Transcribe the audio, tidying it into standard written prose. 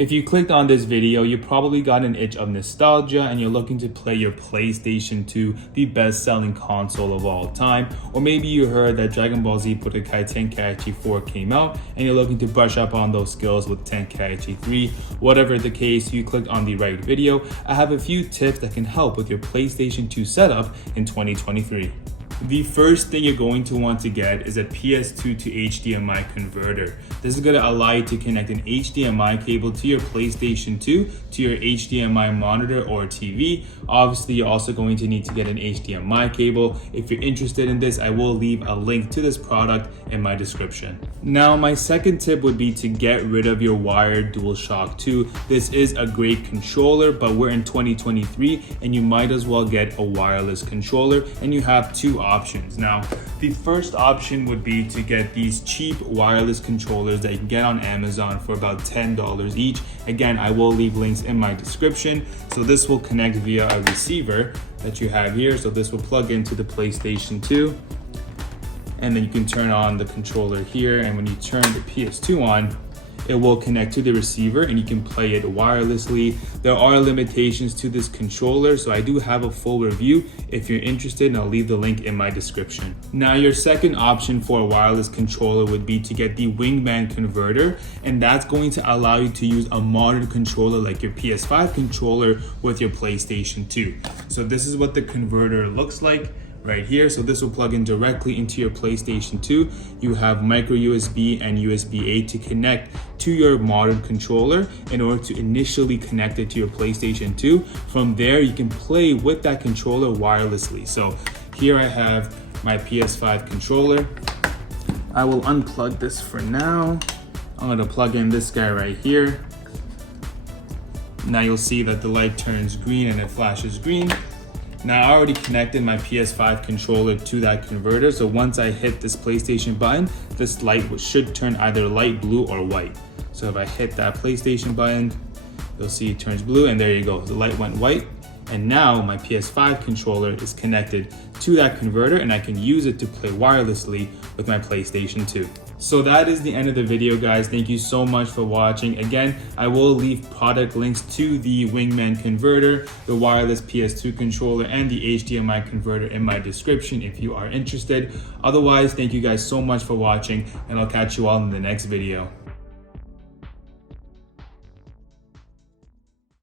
If you clicked on this video, you probably got an itch of nostalgia and you're looking to play your PlayStation 2, the best-selling console of all time. Or maybe you heard that Dragon Ball Z Budokai Tenkaichi 4 came out and you're looking to brush up on those skills with Tenkaichi 3. Whatever the case, you clicked on the right video. I have a few tips that can help with your PlayStation 2 setup in 2023. The first thing you're going to want to get is a PS2 to HDMI converter. This is going to allow you to connect an HDMI cable to your PlayStation 2 to your HDMI monitor or TV. Obviously, you're also going to need to get an HDMI cable. If you're interested in this, I will leave a link to this product in my description. Now, my second tip would be to get rid of your wired DualShock 2. This is a great controller, but we're in 2023 and you might as well get a wireless controller, and you have two options. Now, the first option would be to get these cheap wireless controllers that you can get on Amazon for about $10 each. Again, I will leave links in my description. So this will connect via a receiver that you have here. So this will plug into the PlayStation 2. And then you can turn on the controller here. And when you turn the PS2 on, it will connect to the receiver and you can play it wirelessly. There are limitations to this controller, so I do have a full review if you're interested, and I'll leave the link in my description. Now, your second option for a wireless controller would be to get the Wingman Converter, and that's going to allow you to use a modern controller like your PS5 controller with your PlayStation 2. So this is what the converter looks like right here. So this will plug in directly into your PlayStation 2. You have micro USB and USB-A to connect to your modern controller in order to initially connect it to your PlayStation 2. From there, you can play with that controller wirelessly. So here I have my PS5 controller. I will unplug this for now. I'm going to plug in this guy right here. Now you'll see that the light turns green and it flashes green. Now, I already connected my PS5 controller to that converter, so once I hit this PlayStation button, this light should turn either light blue or white. So if I hit that PlayStation button, you'll see it turns blue, and there you go, the light went white. And now my PS5 controller is connected to that converter and I can use it to play wirelessly with my PlayStation 2. So that is the end of the video, guys. Thank you so much for watching. Again, I will leave product links to the Wingman Converter, the wireless PS2 controller, and the HDMI converter in my description if you are interested. Otherwise, thank you guys so much for watching, and I'll catch you all in the next video.